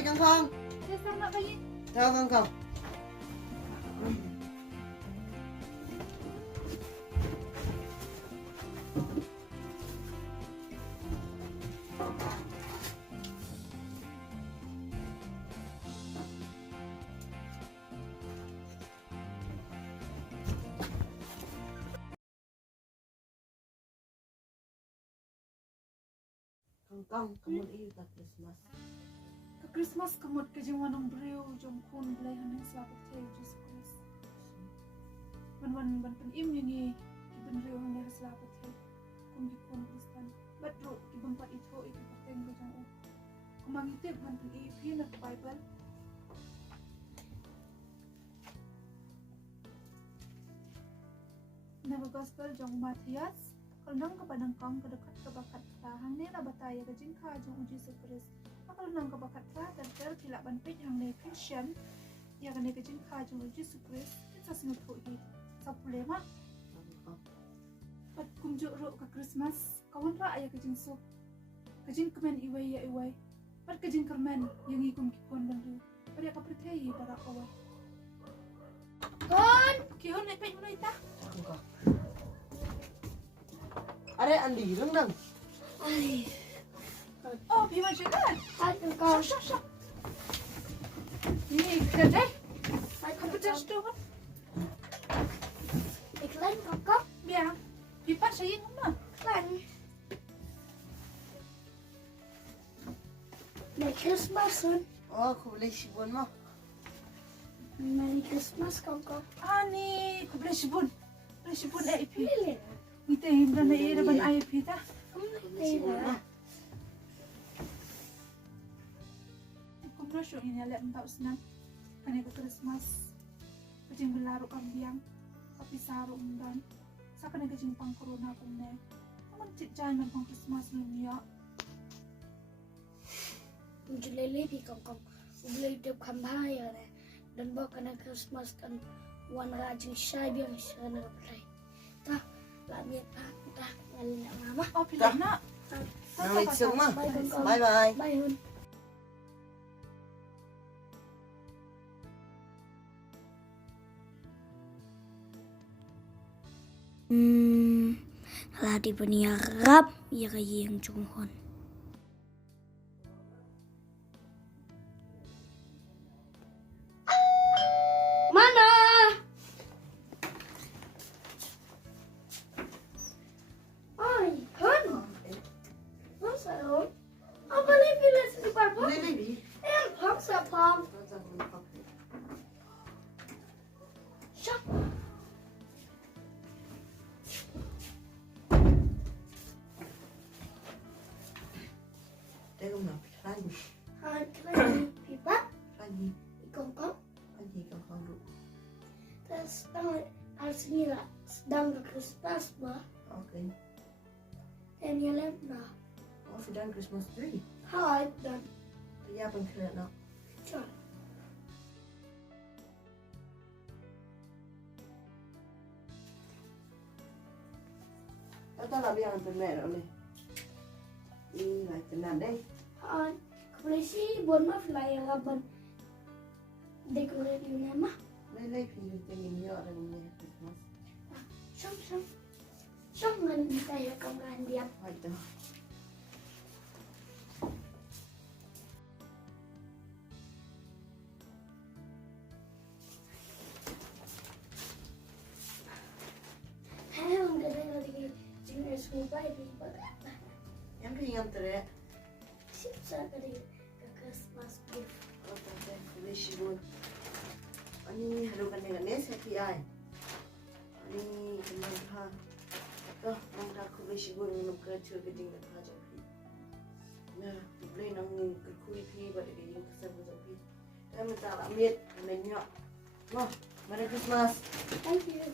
bay con không? Thế sao lại bay? Theo con không? Con kamu yêu ta Christmas. Ka Christmas kamot ka jing wanong breo jong kun blay haning slapok tayo Jesus Christ. Ban pen im ni ibn breo haning slapok tayo. Kung gikon Kristan. But ro ibang pa ito ikapateng ko jang o. Kung mangitip man pen ipi na Bible. Naga Gospel jong Matthias. Kalnang kapanang kang kadekat kebakat ka hang ne na bataya ka jing ka jong Jesus Christ. Kalnang kabakat ka dan tilak banpit hang ne Christian ya ka ne ka jing ka jong Jesus Christ. Kita sinut ko hi. Sa problema. Pat kumjo ro ka Christmas kawan ra aya ka jing so. Ka jing kemen iway ya iway. Pat ka jing kermen yang ikum kikon ban ru. Pat ya ka percaya para away. Kon, kihon ne pet mulai ta. Không. Are Andi dong dong. Ay. Oh, pi man siya. Aduh kau. Shop. Ni kerja. Ay Kamu just do it. iklan kakak. Biar. Pipa saya ngomong. Iklan. Merry Christmas son. Oh, aku boleh sibun mah. Merry Christmas kakak. Ani, kau boleh sebut. Boleh sebut IP. Lili. Kita himpan na iya depan IP ta. Lili. Kau berasuk ini alek entah usnan. Kani ke Christmas. Kejing belaruk kambiang. Tapi sarung dan. Sa kani kejing pang corona kong ne. Kaman cik jangan pang Christmas ni ya. Lili pi kakak. Boleh hidup kambaya ne. Dan bawa kena Christmas kan wan rajin syai biang sana play. Tah, lamia tah ngalin mama. Oh, pilih nak. Nang litsong mah. Bye kakak. Bye bye. Bye hun. Lah di peniarap ya kayak yang junghon. Mana? Ay, kan? Masa ron? Apa ni pilih di parpo? Boleh baby. Pom sa pom. Shop. Đây không nào, lagi. Han klai pipa. Lagi. Ikong kong. Lagi kau kau dulu. Terus harus nila sedang ke Christmas ba? Okay. Dan yalam na. Oh, sedang Christmas tree. Hai dan Thì apa kena nak? chan. Tahu tak biar internet oleh. Ini lah tenang deh. Han kepolisi bon ma fly laban. Dekorasi nama. Lele pilih tinggi ni orang ni Christmas. Shop. Shop ngan tayo kamran dia. Hai tu. Hai ang ganda lagi junior school baby ba. Yang pinjam terus. Sip sa kali ke Christmas gift. Oh, tak boleh sibuk. Ani harukan dengan ni SPI. Ani teman ha. Toh, mangga aku boleh sibuk dengan kerja geding nak kerja pi. Nah, boleh nang ni kerkui pi pada dia yang kesal pi. Dan minta ambil, ambil nyok. Noh, Merry Christmas. Thank you.